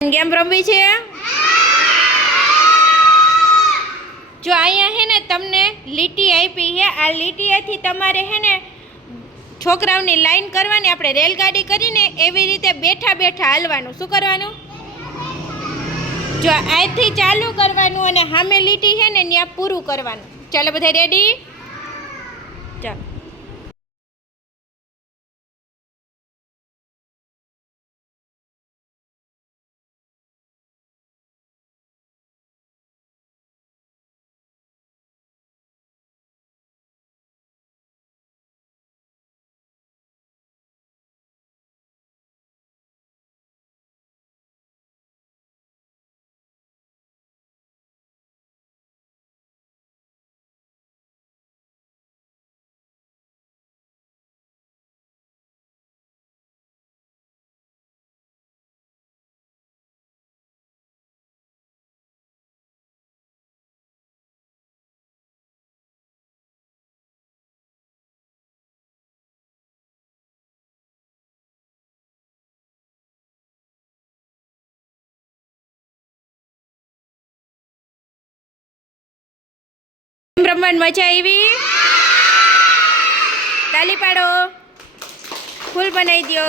Game रमवी छे। जो अहींया है ने तमने લીટી આપી है। आ લીટીएथी तमारे है ने छोकराओनी लाइन करवानी। आपणे रेलगाड़ी करीने एवी रीते बेठा बेठा हालवानुं। शुं करवानुं? जो आथी चालू करवानुं अने सामे લીટી है ने न्या पूरुं करवानुं। चलो बधाई रेडी? चलो रमवानी मजा आवी? ताली पाडो। फूल बनाई दो।